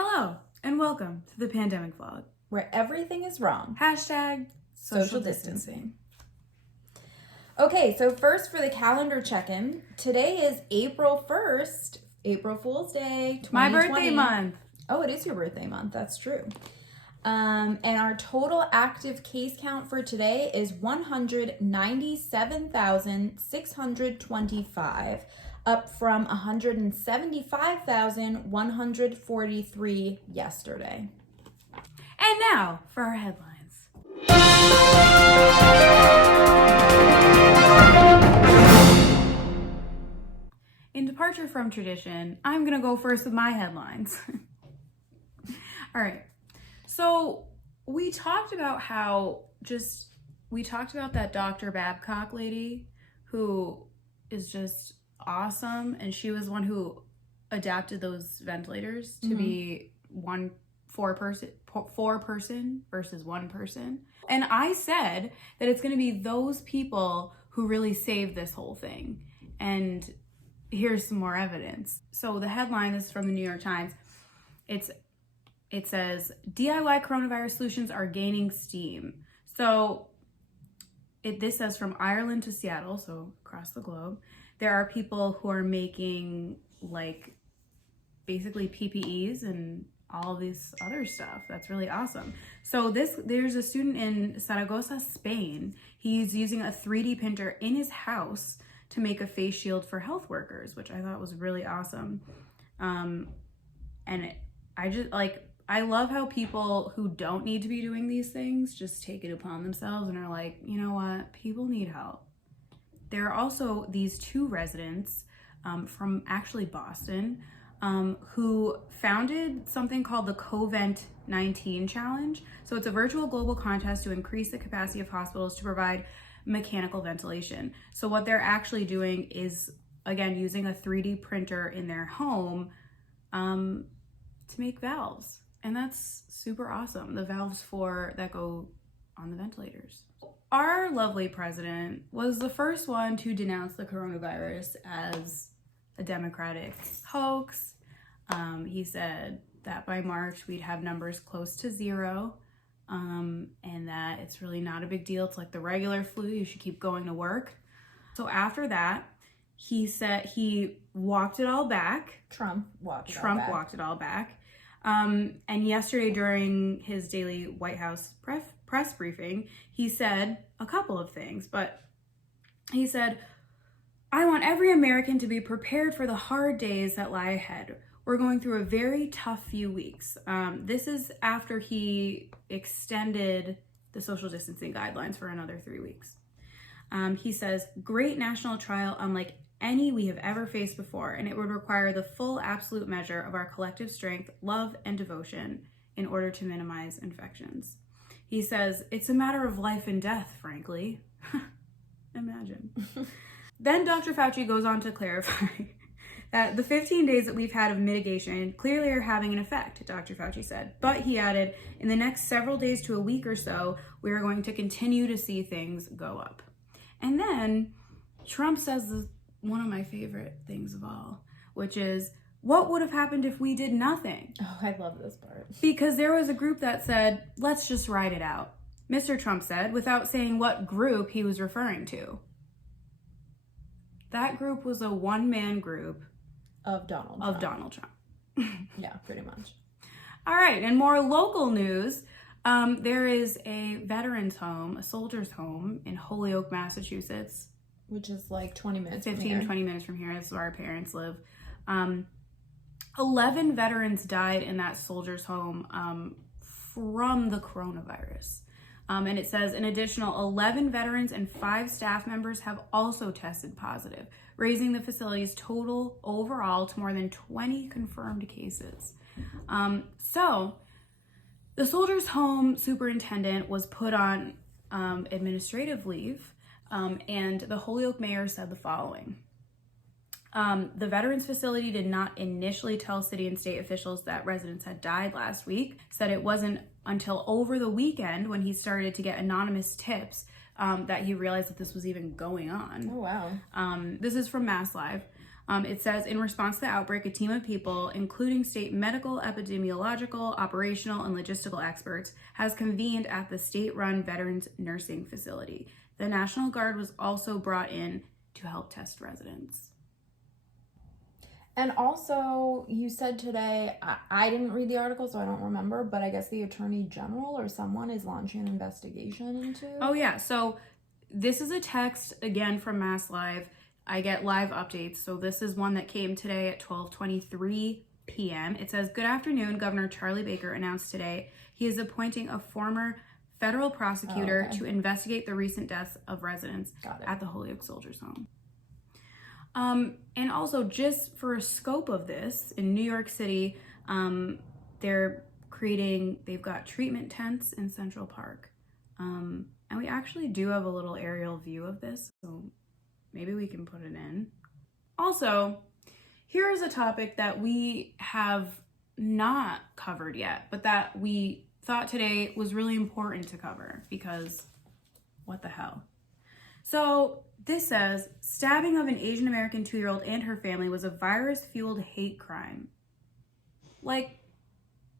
Hello, and welcome to the Pandemic Vlog, where everything is wrong. Hashtag social distancing. Okay, so first for the calendar check-in. Today is April 1st, April Fool's Day, 2020. My birthday month. Oh, it is your birthday month. That's true. And our total active case count for today is 197,625, up from 175,143 yesterday. And now for our headlines. In departure from tradition, I'm going to go first with my headlines. All right. So we talked about that Dr. Babcock lady who is just awesome. And she was one who adapted those ventilators to be four person versus one person. And I said that it's going to be those people who really saved this whole thing. And here's some more evidence. So the headline is from the New York Times. It says, DIY coronavirus solutions are gaining steam. So this says from Ireland to Seattle, so across the globe, there are people who are making basically PPEs and all this other stuff. That's really awesome. So there's a student in Zaragoza, Spain. He's using a 3D printer in his house to make a face shield for health workers, which I thought was really awesome. I love how people who don't need to be doing these things just take it upon themselves and are like, you know what, people need help. There are also these two residents from actually Boston who founded something called the COVID-19 Challenge. So it's a virtual global contest to increase the capacity of hospitals to provide mechanical ventilation. So what they're actually doing is, again, using a 3D printer in their home to make valves. And that's super awesome. The valves that go on the ventilators. Our lovely president was the first one to denounce the coronavirus as a Democratic hoax. He said that by March we'd have numbers close to zero, and that it's really not a big deal. It's like the regular flu. You should keep going to work. So after that, he said he walked it all back. Trump walked it all back. And yesterday during his daily White House press briefing, he said a couple of things, but he said, I want every American to be prepared for the hard days that lie ahead. We're going through a very tough few weeks. This is after he extended the social distancing guidelines for another 3 weeks. He says, great national trial unlike any we have ever faced before, and it would require the full absolute measure of our collective strength, love, and devotion in order to minimize infections. He says, it's a matter of life and death, frankly. Imagine. Then Dr. Fauci goes on to clarify that the 15 days that we've had of mitigation clearly are having an effect, Dr. Fauci said. But he added, in the next several days to a week or so, we are going to continue to see things go up. And then Trump says one of my favorite things of all, which is, what would have happened if we did nothing? Oh, I love this part. Because there was a group that said, let's just ride it out. Mr. Trump said, without saying what group he was referring to. That group was a one-man group of Donald Trump. Yeah, pretty much. All right, and more local news. There is a veterans home, a soldier's home in Holyoke, Massachusetts. Which is like 20 minutes 20 minutes from here. This is where our parents live. 11 veterans died in that soldier's home from the coronavirus. And it says an additional 11 veterans and 5 staff members have also tested positive, raising the facility's total overall to more than 20 confirmed cases. So the soldier's home superintendent was put on administrative leave. And the Holyoke mayor said the following. The veterans facility did not initially tell city and state officials that residents had died last week, said it wasn't until over the weekend when he started to get anonymous tips that he realized that this was even going on. Oh, wow. This is from Mass Live. It says, in response to the outbreak, a team of people, including state medical, epidemiological, operational, and logistical experts, has convened at the state-run Veterans Nursing Facility. The National Guard was also brought in to help test residents. And also, you said today, I didn't read the article, so I don't remember, but I guess the Attorney General or someone is launching an investigation into... Oh, yeah. So this is a text, again, from Mass Live. I get live updates. So this is one that came today at 12:23 p.m. It says, good afternoon. Governor Charlie Baker announced today he is appointing a former federal prosecutor to investigate the recent deaths of residents at the Holyoke Soldiers Home. And also, just for a scope of this, in New York City, they've got treatment tents in Central Park. And we actually do have a little aerial view of this, so maybe we can put it in. Also, here is a topic that we have not covered yet, but that we thought today was really important to cover because what the hell? So this says, stabbing of an Asian American 2-year-old and her family was a virus-fueled hate crime. Like,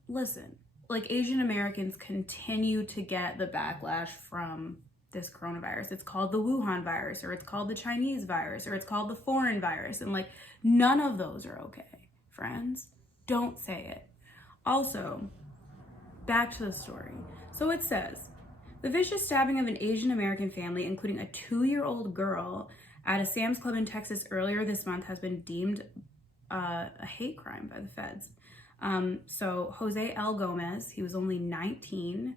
listen, like Asian Americans continue to get the backlash from this coronavirus. It's called the Wuhan virus, or it's called the Chinese virus, or it's called the foreign virus. And like, none of those are okay, friends. Don't say it. Also, back to the story. So it says, the vicious stabbing of an Asian American family, including a 2-year-old girl, at a Sam's Club in Texas earlier this month has been deemed a hate crime by the feds. So Jose L. Gomez, he was only 19.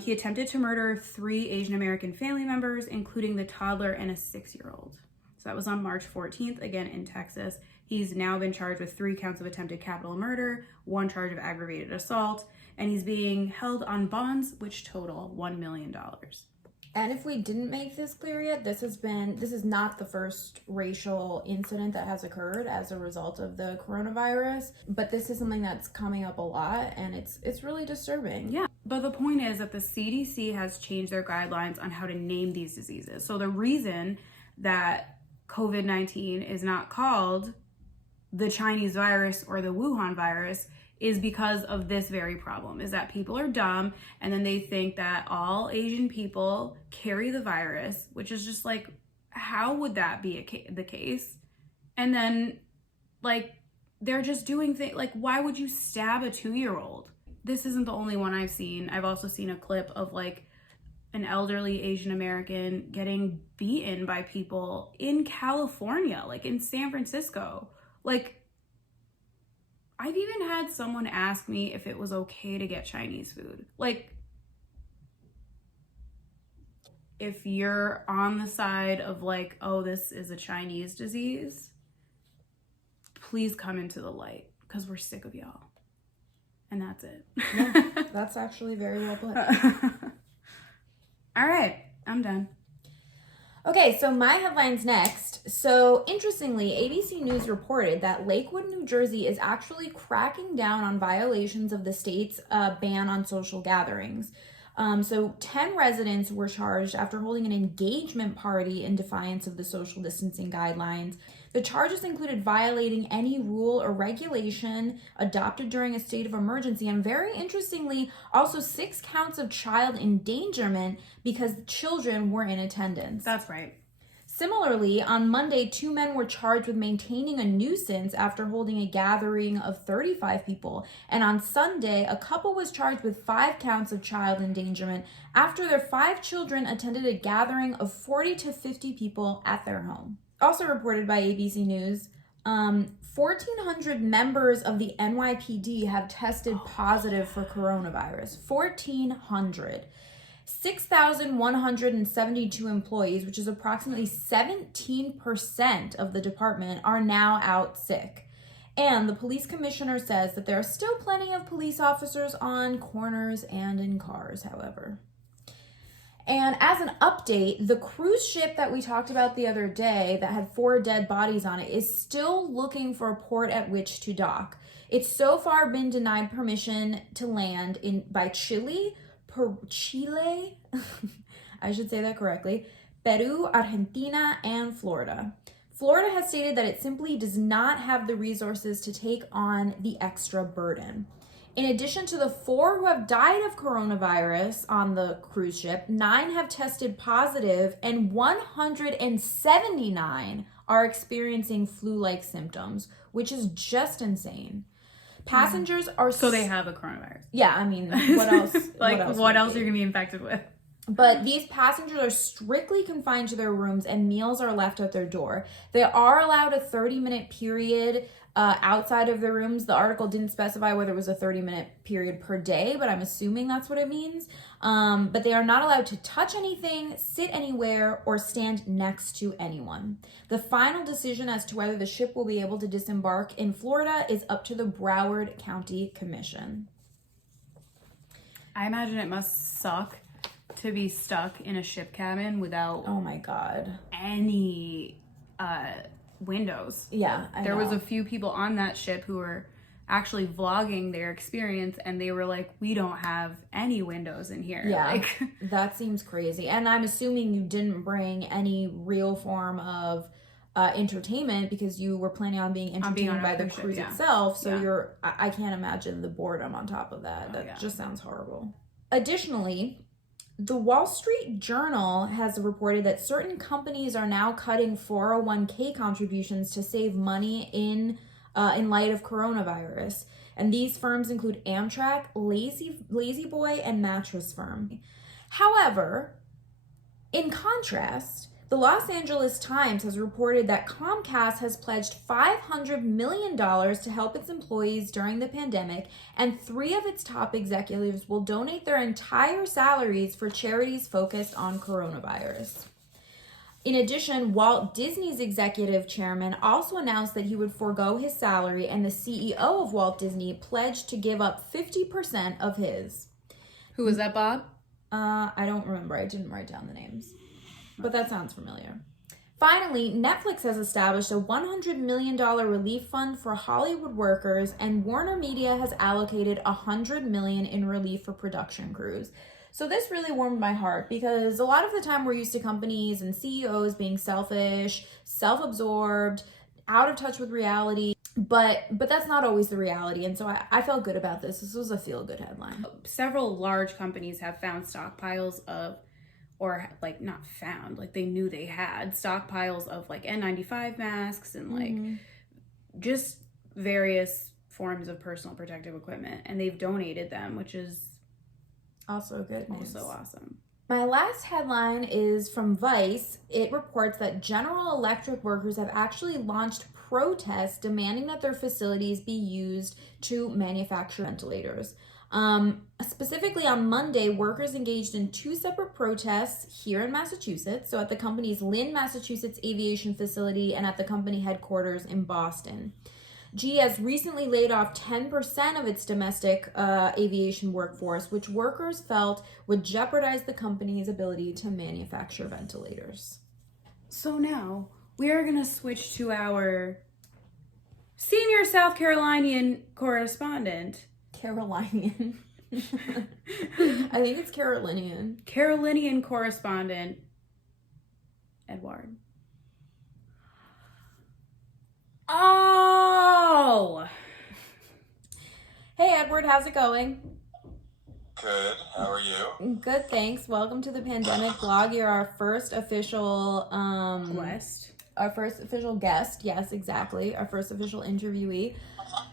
He attempted to murder 3 Asian American family members, including the toddler and a 6-year-old. So that was on March 14th, again in Texas. He's now been charged with 3 counts of attempted capital murder, 1 charge of aggravated assault, and he's being held on bonds, which total $1 million. And if we didn't make this clear yet, this is not the first racial incident that has occurred as a result of the coronavirus, but this is something that's coming up a lot, and it's really disturbing. Yeah, but the point is that the CDC has changed their guidelines on how to name these diseases. So the reason that COVID-19 is not called the Chinese virus or the Wuhan virus is because of this very problem, is that people are dumb and then they think that all Asian people carry the virus, which is just like, how would that be the case? And then like, they're just doing things, like why would you stab a 2-year-old? This isn't the only one I've seen. I've also seen a clip of like an elderly Asian American getting beaten by people in California, like in San Francisco. Like, I've even had someone ask me if it was okay to get Chinese food. Like, if you're on the side of like, oh, this is a Chinese disease, please come into the light because we're sick of y'all. And that's it. Yeah, that's actually very well put. All right, I'm done. Okay, so my headlines next. So interestingly, ABC News reported that Lakewood, New Jersey is actually cracking down on violations of the state's ban on social gatherings. So 10 residents were charged after holding an engagement party in defiance of the social distancing guidelines. The charges included violating any rule or regulation adopted during a state of emergency, and very interestingly, also 6 counts of child endangerment because children were in attendance. That's right. Similarly, on Monday, 2 men were charged with maintaining a nuisance after holding a gathering of 35 people. And on Sunday, a couple was charged with 5 counts of child endangerment after their 5 children attended a gathering of 40 to 50 people at their home. Also reported by ABC News, 1,400 members of the NYPD have tested positive for coronavirus. 1,400. 6,172 employees, which is approximately 17% of the department, are now out sick. And the police commissioner says that there are still plenty of police officers on corners and in cars, however. And as an update, the cruise ship that we talked about the other day that had 4 dead bodies on it is still looking for a port at which to dock. It's so far been denied permission to land by Chile, I should say that correctly, Peru, Argentina, and Florida. Florida has stated that it simply does not have the resources to take on the extra burden. In addition to the 4 who have died of coronavirus on the cruise ship, 9 have tested positive and 179 are experiencing flu-like symptoms, which is just insane. Passengers are... So they have a coronavirus. Yeah, I mean, what else? what else are you going to be infected with? But these passengers are strictly confined to their rooms and meals are left at their door. They are allowed a 30-minute period outside of their rooms. The article didn't specify whether it was a 30-minute period per day, but I'm assuming that's what it means. But they are not allowed to touch anything, sit anywhere, or stand next to anyone. The final decision as to whether the ship will be able to disembark in Florida is up to the Broward County Commission. I imagine it must suck to be stuck in a ship cabin without Oh my God. any windows. Yeah, There was a few people on that ship who were actually vlogging their experience, and they were like, we don't have any windows in here. Yeah, Like, that seems crazy. And I'm assuming you didn't bring any real form of entertainment because you were planning on being entertained by the cruise itself. So I can't imagine the boredom on top of that. That just sounds horrible. Additionally, the Wall Street Journal has reported that certain companies are now cutting 401k contributions to save money in light of coronavirus. And these firms include Amtrak, Lazy Boy, and Mattress Firm. However, in contrast, the Los Angeles Times has reported that Comcast has pledged $500 million to help its employees during the pandemic, and 3 of its top executives will donate their entire salaries for charities focused on coronavirus. In addition, Walt Disney's executive chairman also announced that he would forego his salary, and the CEO of Walt Disney pledged to give up 50% of his. who was that, Bob? I don't remember. I didn't write down the names. But that sounds familiar. Finally, Netflix has established a $100 million relief fund for Hollywood workers, and Warner Media has allocated $100 million in relief for production crews. So this really warmed my heart because a lot of the time we're used to companies and CEOs being selfish, self-absorbed, out of touch with reality. But that's not always the reality, and so I felt good about this. This was a feel-good headline. Several large companies have found stockpiles of, or like not found, like they knew they had stockpiles of like N95 masks and like just various forms of personal protective equipment, and they've donated them, which is Also good news. also awesome. My last headline is from Vice. It reports that General Electric workers have actually launched protests demanding that their facilities be used to manufacture ventilators. Specifically on Monday, workers engaged in 2 separate protests here in Massachusetts. So at the company's Lynn, Massachusetts aviation facility and at the company headquarters in Boston. GE has recently laid off 10% of its domestic aviation workforce, which workers felt would jeopardize the company's ability to manufacture ventilators. So now we are going to switch to our senior South Carolinian correspondent. Carolinian. I think it's Carolinian. Carolinian correspondent, Edward. Oh! Hey, Edward, how's it going? Good. How are you? Good, thanks. Welcome to the Pandemic Blog. You're our first official West. Our first official guest. Yes, exactly. Our first official interviewee.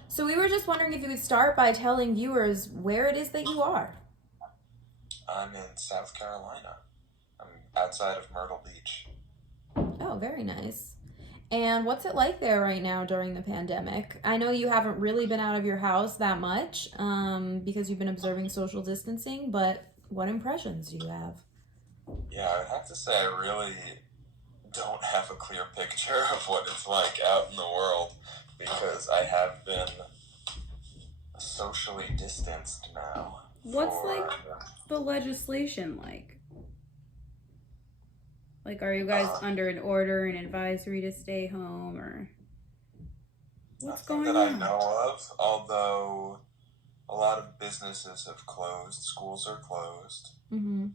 So we were just wondering if you could start by telling viewers where it is that you are. I'm in South Carolina. I'm outside of Myrtle Beach. Oh, very nice. And what's it like there right now during the pandemic? I know you haven't really been out of your house that much because you've been observing social distancing, but what impressions do you have? Yeah, I would have to say I really don't have a clear picture of what it's like out in the world because I have been socially distanced now. What's like the legislation like? Like, are you guys under an order, an advisory to stay home, or what's going on? Nothing that I know of, although a lot of businesses have closed, schools are closed, Mm-hmm.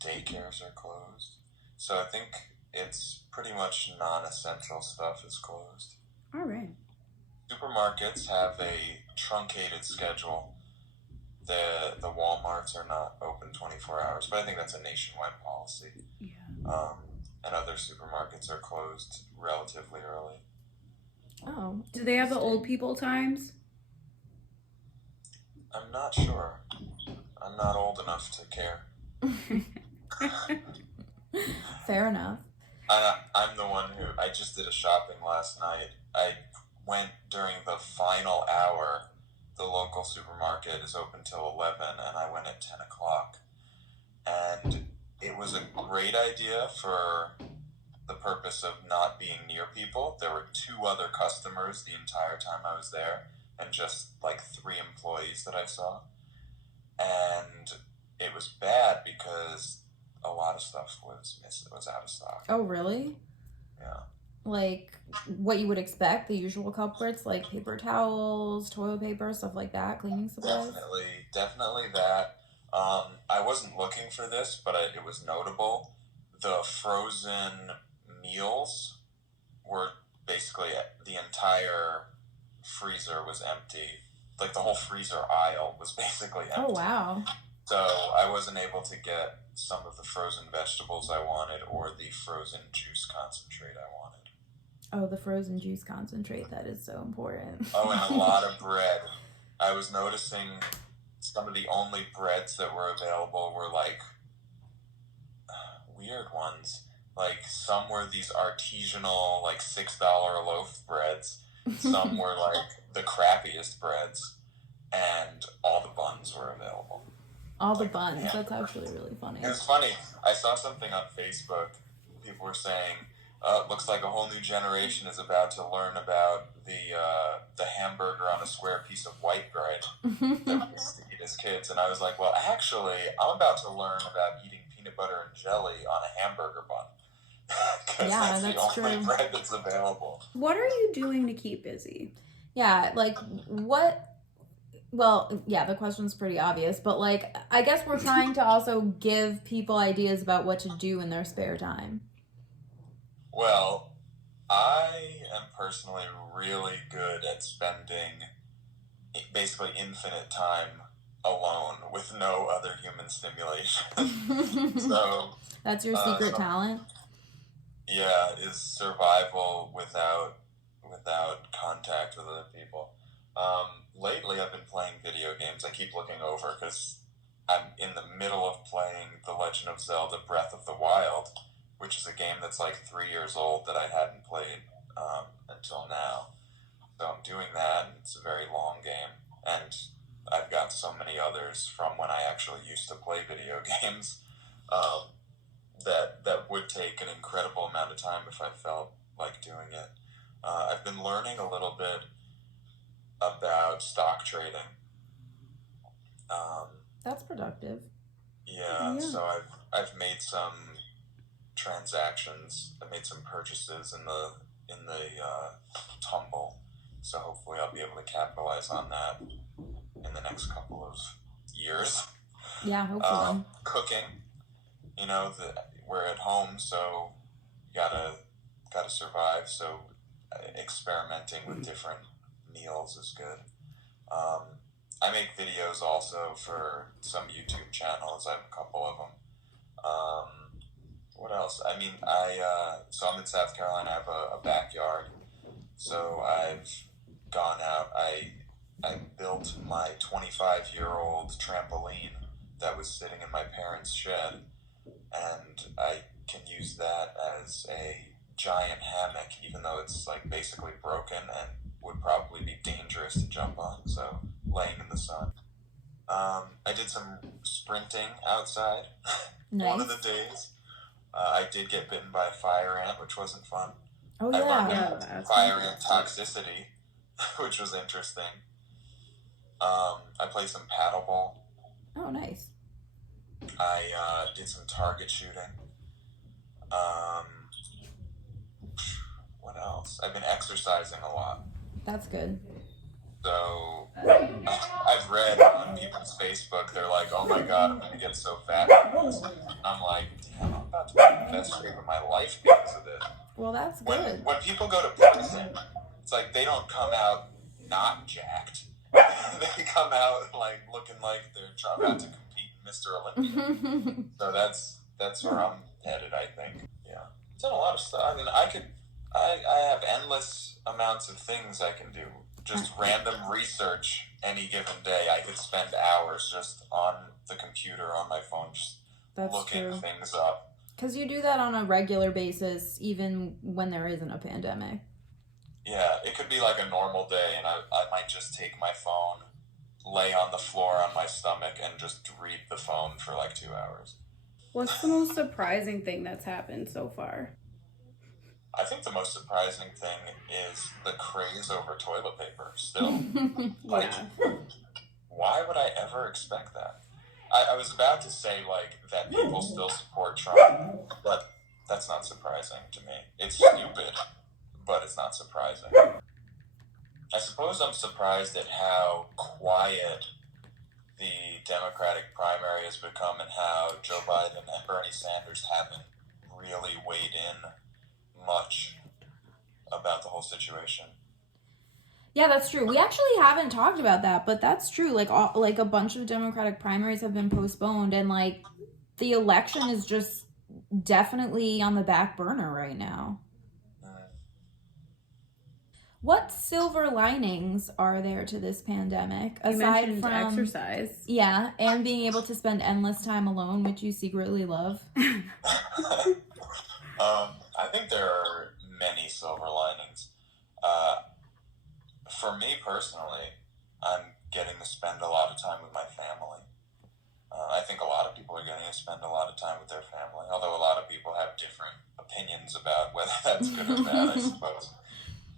daycares are closed. So I think it's pretty much non-essential stuff is closed. All right. Supermarkets have a truncated schedule. The Walmarts are not open 24 hours, but I think that's a nationwide policy. Yeah. And other supermarkets are closed relatively early. Oh. Do they have the old people times? I'm not sure. I'm not old enough to care. Fair enough. I'm the one who, I just did a shopping last night. I went during the final hour. The local supermarket is open till 11, and I went at 10 o'clock. And it was a great idea for the purpose of not being near people. There were 2 other customers the entire time I was there, and just like 3 employees that I saw. And it was bad because a lot of stuff was out of stock. Oh, really? Yeah. Like what you would expect, the usual culprits, like paper towels, toilet paper, stuff like that, cleaning supplies? Definitely that. I wasn't looking for this, but it was notable. The frozen meals were basically, the entire freezer was empty. Like the whole freezer aisle was basically empty. Oh, wow. So I wasn't able to get some of the frozen vegetables I wanted or the frozen juice concentrate I wanted. Oh, the frozen juice concentrate, that is so important. Oh, and a lot of bread. I was noticing some of the only breads that were available were like weird ones. Like some were these artisanal, like $6 a loaf breads. Some were like the crappiest breads, and all the buns were available. All the buns. That's actually really funny. It was funny. I saw something on Facebook. People were saying, it looks like a whole new generation is about to learn about the hamburger on a square piece of white bread that we used to eat as kids. And I was like, well, actually, I'm about to learn about eating peanut butter and jelly on a hamburger bun. Because Yeah, that's the only bread that's available. What are you doing to keep busy? Yeah, like what? Well, yeah, the question's pretty obvious, but like, I guess we're trying to also give people ideas about what to do in their spare time. Well, I am personally really good at spending basically infinite time alone with no other human stimulation. So that's your secret talent? Yeah, is survival without contact with other people. Lately, I've been playing video games. I keep looking over because I'm in the middle of playing The Legend of Zelda Breath of the Wild, which is a game that's like 3 years old that I hadn't played until now. So I'm doing that, and it's a very long game. And I've got so many others from when I actually used to play video games that would take an incredible amount of time if I felt like doing it. I've been learning a little bit about stock trading. That's productive. Yeah, so I've made some transactions. I made some purchases in the tumble. So hopefully I'll be able to capitalize on that in the next couple of years. Yeah, hopefully. Cooking, we're at home, so you gotta survive. So experimenting with different meals is good. I make videos also for some YouTube channels. I have a couple of them. What else? I mean, so I'm in South Carolina. I have a backyard. So I've gone out. I built my 25-year-old trampoline that was sitting in my parents' shed, and I can use that as a giant hammock, even though it's like basically broken and would probably be dangerous to jump on. So laying in the sun. I did some sprinting outside. Nice. One of the days. I did get bitten by a fire ant, which wasn't fun. Oh, I yeah. learned about fire ant toxicity, which was interesting. I played some paddleball. Oh, nice. I did some target shooting. What else? I've been exercising a lot. That's good. So I've read on people's Facebook, they're like, oh my god, I'm going to get so fat from this. I'm like, damn, I'm about to be best shape of my life because of this. Well, that's good. When people go to prison, it's like they don't come out not jacked. They come out like looking like they're about to compete in Mr. Olympia. So that's where I'm headed, I think. Yeah. It's done a lot of stuff. I mean, I have endless amounts of things I can do. Just random research any given day. I could spend hours just on the computer, on my phone, just looking things up. Because you do that on a regular basis, even when there isn't a pandemic. Yeah, it could be like a normal day, and I might just take my phone, lay on the floor on my stomach, and just read the phone for like 2 hours. What's the most surprising thing that's happened so far? I think the most surprising thing is the craze over toilet paper still. Like, why would I ever expect that? I was about to say, like, that people still support Trump, but that's not surprising to me. It's stupid, but it's not surprising. I suppose I'm surprised at how quiet the Democratic primary has become and how Joe Biden and Bernie Sanders haven't really weighed in much about the whole situation. Yeah, that's true. We actually haven't talked about that, but that's true. Like a bunch of Democratic primaries have been postponed, and like the election is just definitely on the back burner right now. What silver linings are there to this pandemic aside from exercise? Yeah, and being able to spend endless time alone, which you secretly love. I think there are many silver linings. For me personally, I'm getting to spend a lot of time with my family. I think a lot of people are getting to spend a lot of time with their family, although a lot of people have different opinions about whether that's good or bad, I suppose.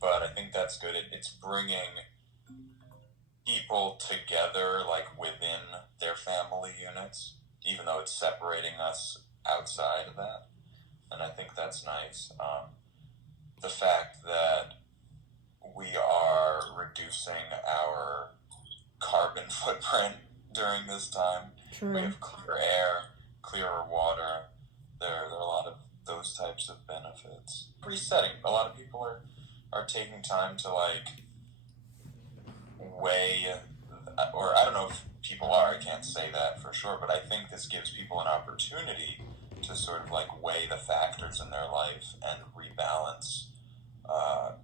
But I think that's good. It's bringing people together, like, within their family units, even though it's separating us outside of that. And I think that's nice. The fact that we are reducing our carbon footprint during this time. True. We have clear air, clearer water. There are a lot of those types of benefits. Resetting. A lot of people are taking time to, like, weigh, or I don't know if people are, I can't say that for sure, but I think this gives people an opportunity to sort of, like, weigh the factors in their life and rebalance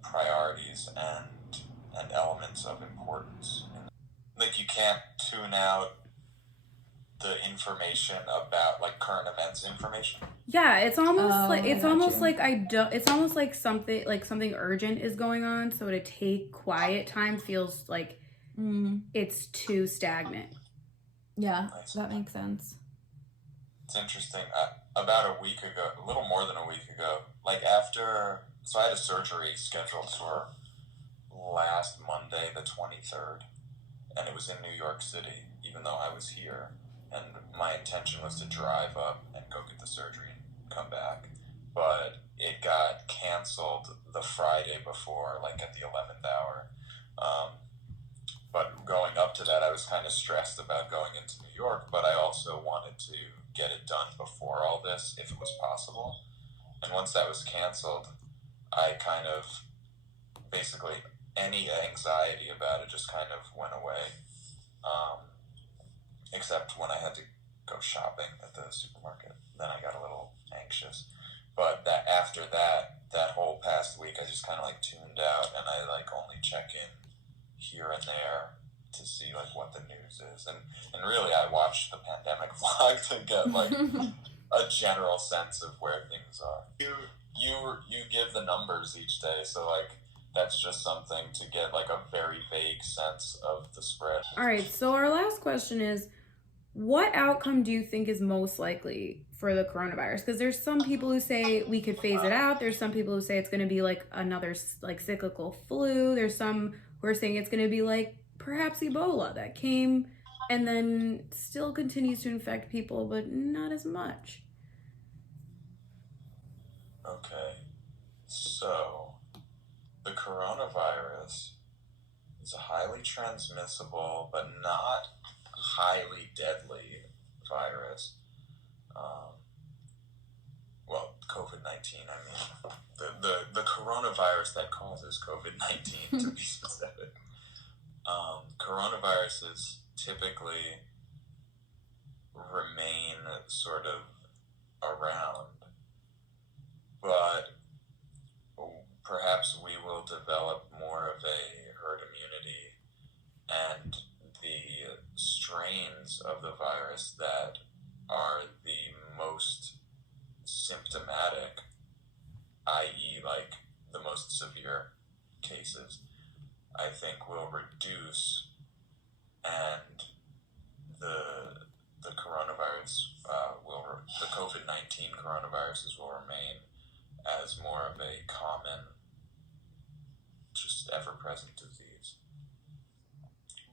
priorities and elements of importance. Like, you can't tune out the information about, like, current events information. Yeah, it's almost like something urgent is going on, so to take quiet time feels like it's too stagnant. Yeah, that makes sense. It's interesting. About a week ago, a little more than a week ago, like so I had a surgery scheduled for last Monday, the 23rd, and it was in New York City, even though I was here. And my intention was to drive up and go get the surgery and come back. But it got canceled the Friday before, like at the 11th hour. But going up to that, I was kind of stressed about going into New York, but I also wanted to get it done before all this, if it was possible. And once that was canceled, I kind of, basically, any anxiety about it just kind of went away. Except when I had to go shopping at the supermarket. Then I got a little anxious. But after that whole past week, I just kind of, like, tuned out, and I, like, only check in here and there to see, like, what the news is. And really, I watched the pandemic vlog to get, like, a general sense of where things are. You give the numbers each day, so, like, that's just something to get, like, a very vague sense of the spread. All right, so our last question is, what outcome do you think is most likely for the coronavirus? Because there's some people who say we could phase it out. There's some people who say it's going to be like another, like, cyclical flu. There's some who are saying it's going to be like perhaps Ebola that came and then still continues to infect people, but not as much. Okay, so the coronavirus is a highly transmissible but not highly deadly virus. Well, COVID-19. I mean, the coronavirus that causes COVID-19, to be specific. Coronaviruses typically remain sort of around, but perhaps we will develop more of a herd immunity, and the strains of the virus that are the most symptomatic, i.e., like the most severe cases, I think will reduce, and the coronavirus the COVID-19 coronaviruses will remain as more of a common, just ever-present disease.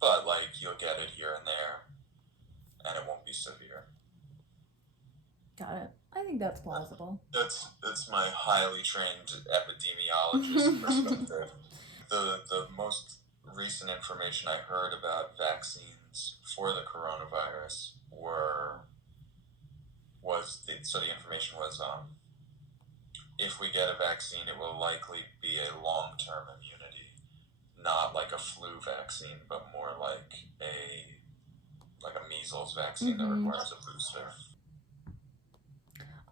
But like you'll get it here and there, and it won't be severe. Got it. I think that's plausible. That's my highly trained epidemiologist perspective. The most recent information I heard about vaccines for the coronavirus the information was if we get a vaccine, it will likely be a long-term immunity, not like a flu vaccine, but more like a measles vaccine that requires a booster.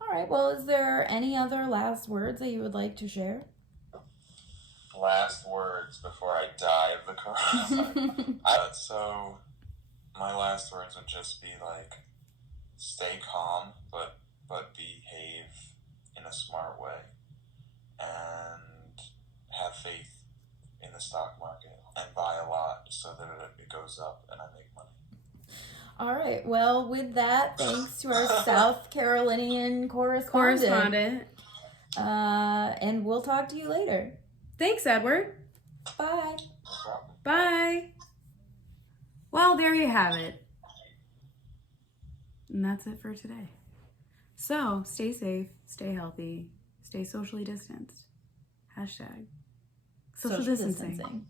All right. Well, is there any other last words that you would like to share? Last words before I die of the coronavirus. So my last words would just be like, stay calm, but behave in a smart way, and have faith in the stock market, and buy a lot so that it goes up and I make money. All right. Well, with that, thanks to our South Carolinian correspondent. And we'll talk to you later. Thanks, Edward. Bye. Bye. Well, there you have it. And that's it for today. So, stay safe, stay healthy, stay socially distanced. # social distancing.